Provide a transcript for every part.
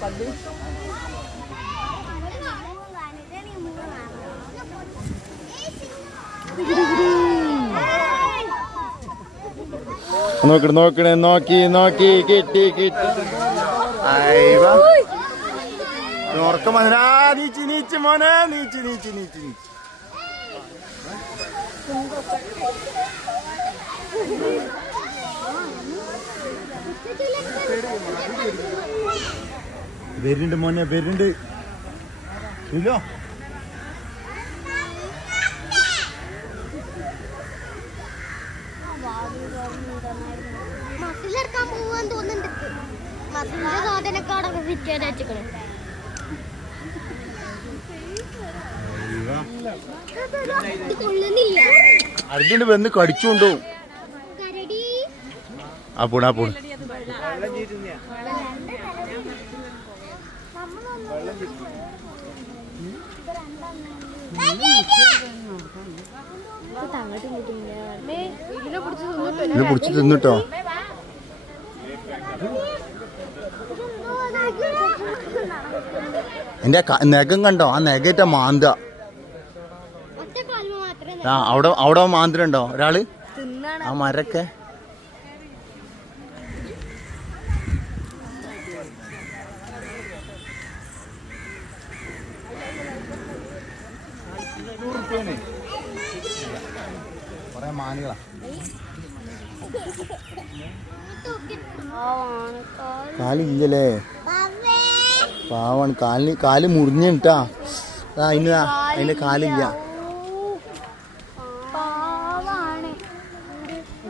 പള്ളി നോക്കണേ നോക്കണേ നോക്കി നോക്കി കിട്ടി കിട്ടി ഉറക്കം വന്നാ നീച്ച് നീച്ച് മോനെ നീച്ച് നീച്ച് നീച്ച് നീച്ച് വരുന്നുണ്ട് മോനെ വരുന്നുണ്ട് ഇല്ലോ മസിലെടുക്കാൻ പോവാൻ തോന്നുന്നുണ്ട്. മസിലിന്റെ സാധനക്കാടൊക്കെ ഫിറ്റ് ചെയ്ത് വെച്ചിക്കണേ. അടുത്തുണ്ട് വന്ന് കടിച്ചുകൊണ്ടോ ആ പോണ ആ പോണ ഇത് പിടിച്ച് തിന്നിട്ടോ. എന്റെ നഖം കണ്ടോ? ആ നഖറ്റ മാന്ത. ആ അവിടെ മാന്തലുണ്ടോ ഒരാള്? ആ മരൊക്കെ കൊറേ മാനുകളാ. കാലില്ലല്ലേ? പാവാണ്. കാല് മുറിഞ്ഞിട്ടാ. അതിന്റെ കാലില്ല.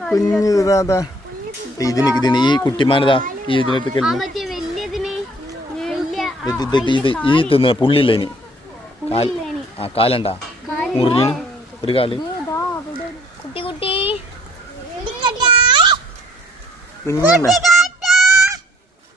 കുഞ്ഞിതാ ഇതിന് ഈ കുട്ടിമാനതാ ഈ ഇതിനകത്ത് ഈ തിന്ന പുള്ളില്ല ഇനി കാലുണ്ടാ മുറിഞ്ഞിന് ഒരു കാല്. കുഞ്ഞുണ്ട